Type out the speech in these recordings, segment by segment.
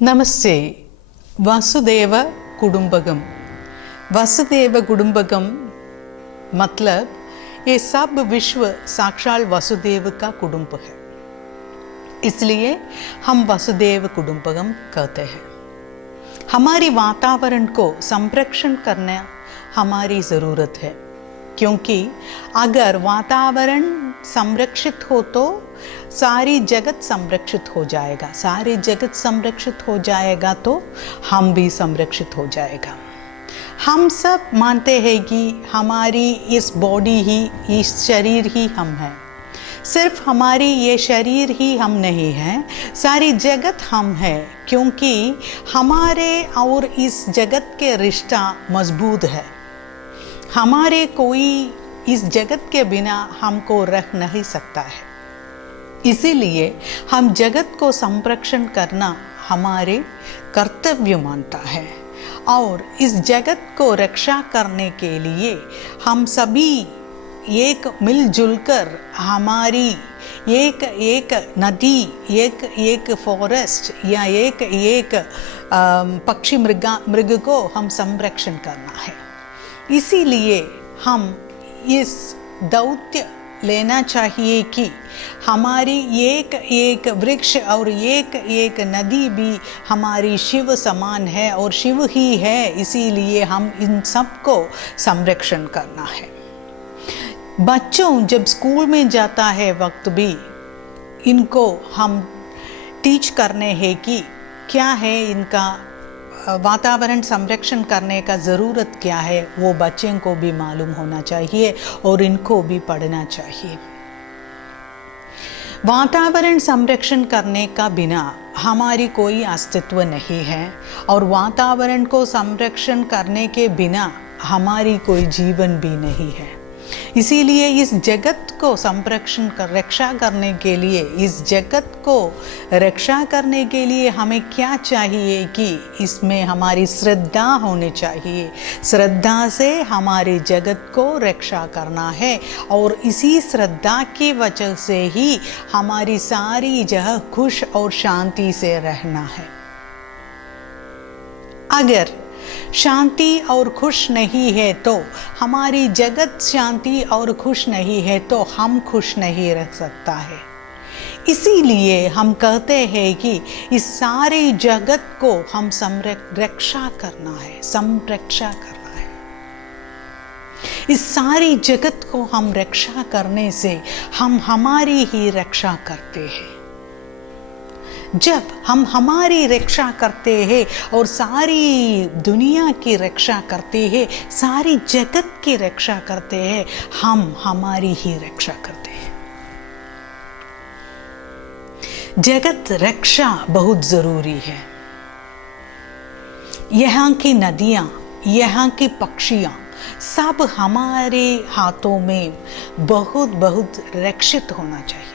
नमस्ते। वासुदेव कुटुंबकम। वसुदेव कुटुंबकम मतलब ये सब विश्व साक्षात वसुदेव का कुटुंब है, इसलिए हम वसुदेव कुटुंबकम कहते हैं। हमारी वातावरण को संरक्षण करना हमारी ज़रूरत है, क्योंकि अगर वातावरण संरक्षित हो तो सारी जगत संरक्षित हो जाएगा, सारी जगत संरक्षित हो जाएगा तो हम भी संरक्षित हो जाएगा। हम सब मानते हैं कि हमारी इस बॉडी ही, इस शरीर ही हम हैं। सिर्फ हमारी ये शरीर ही हम नहीं हैं, सारी जगत हम हैं, क्योंकि हमारे और इस जगत के रिश्ता मजबूत है। हमारे कोई इस जगत के बिना हमको रख नहीं सकता है, इसीलिए हम जगत को संरक्षण करना हमारे कर्तव्य मानता है। और इस जगत को रक्षा करने के लिए हम सभी एक मिलजुल कर हमारी एक एक नदी, एक एक फॉरेस्ट या एक एक पक्षी मृग को हम संरक्षण करना है। इसीलिए हम इस दौत्य लेना चाहिए कि हमारी एक एक वृक्ष और एक एक नदी भी हमारी शिव समान है और शिव ही है, इसीलिए हम इन सब को संरक्षण करना है। बच्चों जब स्कूल में जाता है वक्त भी इनको हम टीच करने हैं कि क्या है, इनका वातावरण संरक्षण करने का ज़रूरत क्या है, वो बच्चों को भी मालूम होना चाहिए और इनको भी पढ़ना चाहिए। वातावरण संरक्षण करने का बिना हमारी कोई अस्तित्व नहीं है और वातावरण को संरक्षण करने के बिना हमारी कोई जीवन भी नहीं है। इसीलिए इस जगत को संरक्षण रक्षा करने के लिए, इस जगत को रक्षा करने के लिए हमें क्या चाहिए कि इसमें हमारी श्रद्धा होनी चाहिए। श्रद्धा से हमारे जगत को रक्षा करना है और इसी श्रद्धा की वजह से ही हमारी सारी जगह खुश और शांति से रहना है। अगर शांति और खुश नहीं है तो हमारी जगत शांति और खुश नहीं है तो हम खुश नहीं रह सकता है। इसीलिए हम कहते हैं कि इस सारी जगत को हम रक्षा करना है, संरक्षा करना है। इस सारी जगत को हम रक्षा करने से हम हमारी ही रक्षा करते हैं। जब हम हमारी रक्षा करते हैं और सारी दुनिया की रक्षा करते हैं, सारी जगत की रक्षा करते हैं, हम हमारी ही रक्षा करते हैं। जगत रक्षा बहुत जरूरी है। यहाँ की नदियाँ, यहाँ की पक्षियाँ सब हमारे हाथों में बहुत बहुत रक्षित होना चाहिए।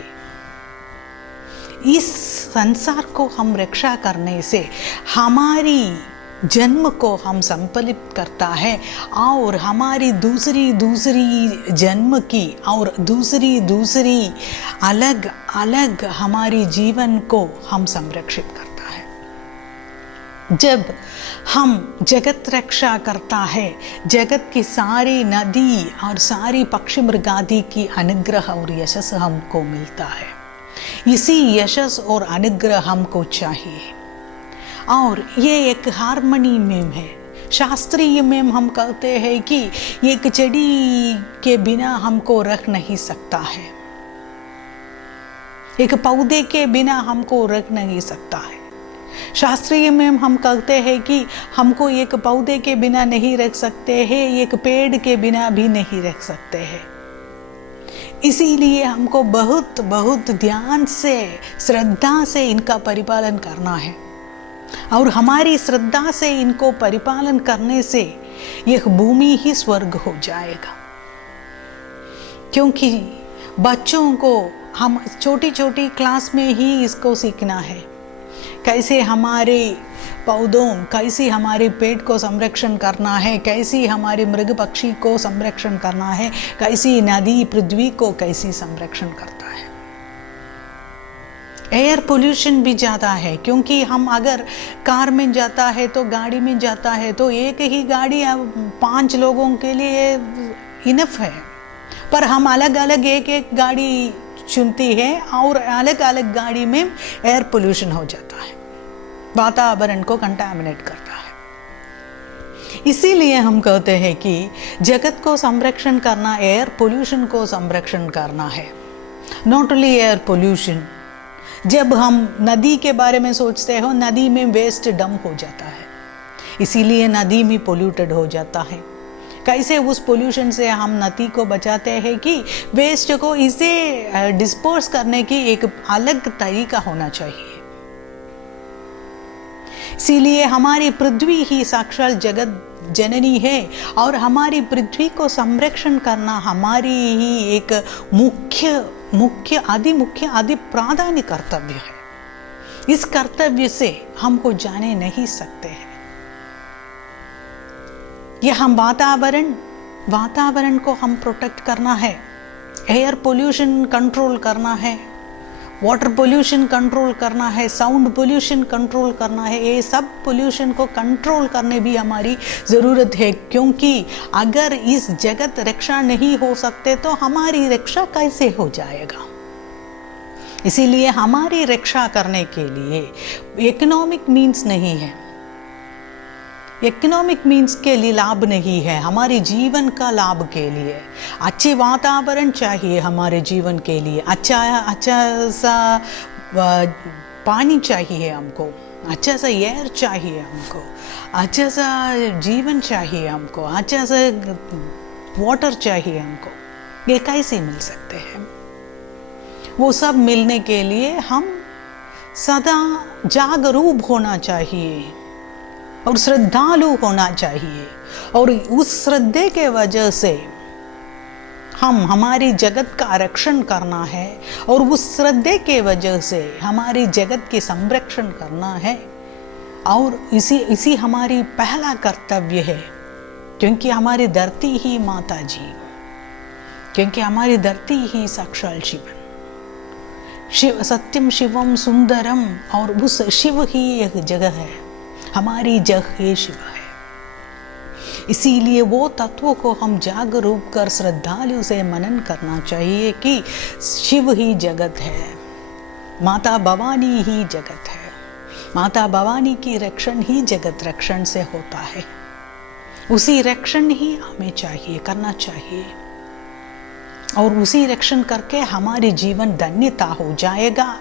इस संसार को हम रक्षा करने से हमारी जन्म को हम संपलित करता है और हमारी दूसरी जन्म की और दूसरी अलग अलग हमारी जीवन को हम संरक्षित करता है। जब हम जगत रक्षा करता है, जगत की सारी नदी और सारी पक्षी मृगादि की अनुग्रह और यशस हमको मिलता है। इसी यशस और अनुग्रह हमको चाहिए और ये एक हार्मनी में है। शास्त्रीय में हम कहते हैं कि एक चिड़ी के बिना हमको रख नहीं सकता है, एक पौधे के बिना हमको रख नहीं सकता है। शास्त्रीय में हम कहते हैं कि हमको एक पौधे के बिना नहीं रख सकते हैं, एक पेड़ के बिना भी नहीं रख सकते हैं। इसीलिए हमको बहुत बहुत ध्यान से, श्रद्धा से इनका परिपालन करना है और हमारी श्रद्धा से इनको परिपालन करने से यह भूमि ही स्वर्ग हो जाएगा। क्योंकि बच्चों को हम छोटी छोटी क्लास में ही इसको सीखना है, कैसे हमारे पौधों, कैसे हमारे पेड़ को संरक्षण करना है, कैसी हमारे मृग पक्षी को संरक्षण करना है, कैसी नदी पृथ्वी को कैसी संरक्षण करता है। एयर पोल्यूशन भी ज़्यादा है, क्योंकि हम अगर कार में जाता है तो गाड़ी में जाता है तो एक ही गाड़ी 5 लोगों के लिए इनफ है, पर हम अलग अलग एक एक गाड़ी चुनती है और अलग अलग गाड़ी में एयर पोल्यूशन हो जाता है, वातावरण को कंटामिनेट करता है। इसीलिए हम कहते हैं कि जगत को संरक्षण करना, एयर पोल्यूशन को संरक्षण करना है। नॉट ओनली एयर पोल्यूशन, जब हम नदी के बारे में सोचते हो, नदी में वेस्ट डंप हो जाता है, इसीलिए नदी भी पोल्यूटेड हो जाता है। कैसे उस पोल्यूशन से हम नदी को बचाते हैं कि वेस्ट को इसे डिस्पोज करने की एक अलग तरीका होना चाहिए। इसीलिए हमारी पृथ्वी ही साक्षात जगत जननी है और हमारी पृथ्वी को संरक्षण करना हमारी ही एक मुख्य आदि प्राधान्य कर्तव्य है। इस कर्तव्य से हमको जाने नहीं सकते हैं। यह हम वातावरण को हम प्रोटेक्ट करना है, एयर पोल्यूशन कंट्रोल करना है, वाटर पोल्यूशन कंट्रोल करना है, साउंड पोल्यूशन कंट्रोल करना है। ये सब पोल्यूशन को कंट्रोल करने भी हमारी ज़रूरत है, क्योंकि अगर इस जगत रक्षा नहीं हो सकते तो हमारी रक्षा कैसे हो जाएगा। इसीलिए हमारी रक्षा करने के लिए इकोनॉमिक मीन्स नहीं है, इकोनॉमिक मीन्स के लिए लाभ नहीं है, हमारे जीवन का लाभ के लिए अच्छे वातावरण चाहिए, हमारे जीवन के लिए अच्छा सा पानी चाहिए हमको, अच्छा सा एयर चाहिए हमको, अच्छा सा जीवन चाहिए हमको, अच्छा सा वाटर चाहिए हमको। ये कैसे मिल सकते हैं? वो सब मिलने के लिए हम सदा जागरूक होना चाहिए और श्रद्धालु होना चाहिए, और उस श्रद्धे के वजह से हम हमारी जगत का रक्षण करना है, और उस श्रद्धे के वजह से हमारी जगत की संरक्षण करना है। और इसी हमारी पहला कर्तव्य है, क्योंकि हमारी धरती ही माता जी, क्योंकि हमारी धरती ही साक्षात शिव सत्यम शिवम सुंदरम, और उस शिव ही एक जगह है, हमारी जगह ये शिव है। इसीलिए वो तत्वों को हम जागरूक कर श्रद्धालु से मनन करना चाहिए कि शिव ही जगत है, माता भवानी ही जगत है, माता भवानी की रक्षण ही जगत रक्षण से होता है, उसी रक्षण ही हमें चाहिए करना चाहिए, और उसी रक्षण करके हमारी जीवन धन्यता हो जाएगा।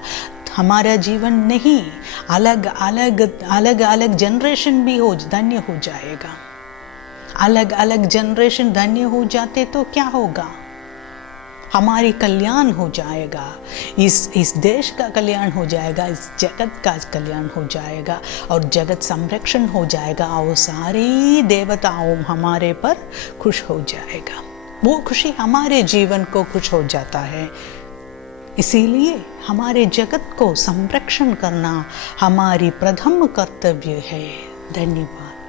हमारा जीवन नहीं, अलग अलग जनरेशन भी धन्य हो जाएगा। अलग अलग जनरेशन धन्य हो जाते तो क्या होगा? हमारी कल्याण हो जाएगा, इस देश का कल्याण हो जाएगा, इस जगत का कल्याण हो जाएगा, और जगत संरक्षण हो जाएगा, और सारी देवताओं हमारे पर खुश हो जाएगा। वो खुशी हमारे जीवन को खुश हो जाता है। इसीलिए हमारे जगत को संरक्षण करना हमारी प्रथम कर्तव्य है। धन्यवाद।